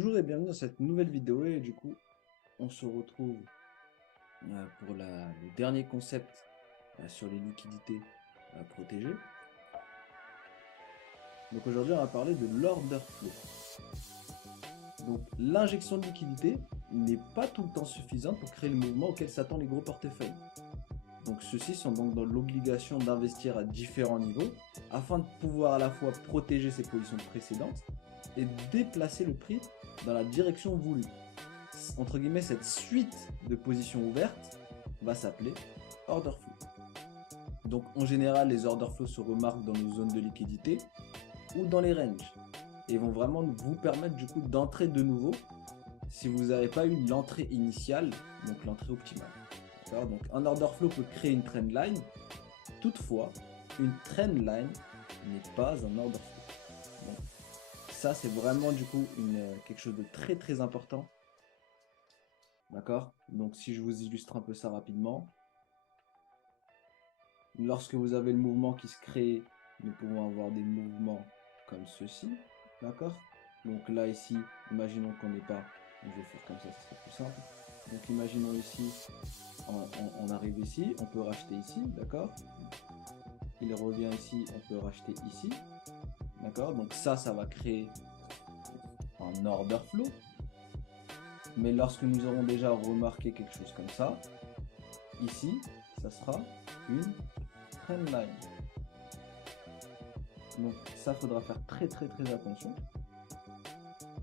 Bonjour et bienvenue dans cette nouvelle vidéo et du coup on se retrouve pour le dernier concept sur les liquidités protégées. Donc aujourd'hui on va parler de l'order flow. Donc l'injection de liquidité n'est pas tout le temps suffisante pour créer le mouvement auquel s'attendent les gros portefeuilles. Donc ceux-ci sont donc dans l'obligation d'investir à différents niveaux afin de pouvoir à la fois protéger ses positions précédentes et déplacer le prix dans la direction voulue. Entre guillemets, cette suite de positions ouvertes va s'appeler order flow. Donc en général, les order flows se remarquent dans nos zones de liquidité ou dans les ranges et vont vraiment vous permettre du coup d'entrer de nouveau si vous n'avez pas eu l'entrée initiale, donc l'entrée optimale. Donc un order flow peut créer une trend line, toutefois une trend line n'est pas un order flow. Donc, ça c'est vraiment du coup quelque chose de très très important. D'accord? Donc si je vous illustre un peu ça rapidement, lorsque vous avez le mouvement qui se crée, nous pouvons avoir des mouvements comme ceci. D'accord? Donc là ici, imaginons qu'on n'est pas, je vais faire comme ça serait plus simple. Donc imaginons ici, on arrive ici, on peut racheter ici, d'accord? Il revient ici, on peut racheter ici, d'accord? Donc ça va créer un order flow. Mais lorsque nous aurons déjà remarqué quelque chose comme ça, ici, ça sera une trend line. Donc ça, faudra faire très attention.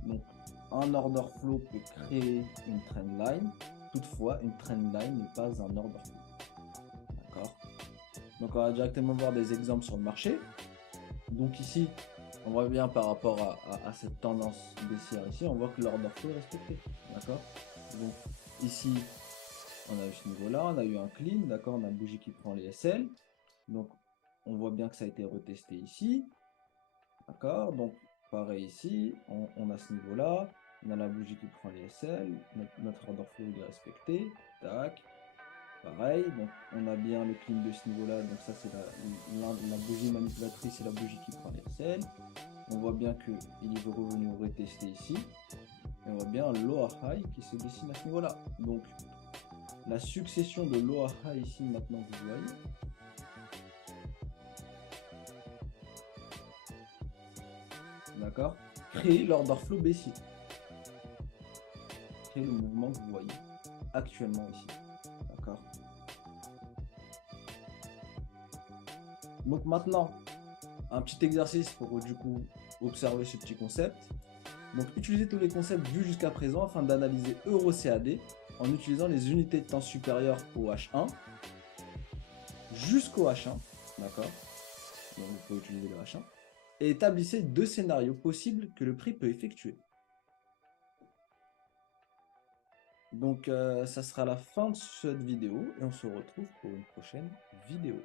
Donc un order flow peut créer une trend line. Toutefois, une trend line n'est pas un order flow. D'accord? Donc on va directement voir des exemples sur le marché. Donc ici, on voit bien par rapport à cette tendance baissière ici, on voit que l'order flow est respecté. D'accord? Donc ici, on a eu ce niveau-là, on a eu un clean, d'accord? On a une bougie qui prend les SL. Donc on voit bien que ça a été retesté ici. D'accord? Donc pareil ici, on a ce niveau-là, on a la bougie qui prend les SL, notre order flow est respecté. Tac. Pareil, donc on a bien le clean de ce niveau-là, donc ça c'est la bougie manipulatrice et la bougie qui prend les SL. On voit bien qu'il est revenu retester ici. Et on voit bien un lower high qui se dessine à ce niveau-là. Donc la succession de lower high ici maintenant que vous voyez. D'accord? Créer l'order flow baissier. Créer le mouvement que vous voyez actuellement ici. D'accord? Donc maintenant, un petit exercice pour du coup observer ce petit concept. Donc utilisez tous les concepts vus jusqu'à présent afin d'analyser EURO-CAD en utilisant les unités de temps supérieures au H1 jusqu'au H1. D'accord? Donc vous pouvez utiliser le H1. Et établissez deux scénarios possibles que le prix peut effectuer. Donc ça sera la fin de cette vidéo et on se retrouve pour une prochaine vidéo.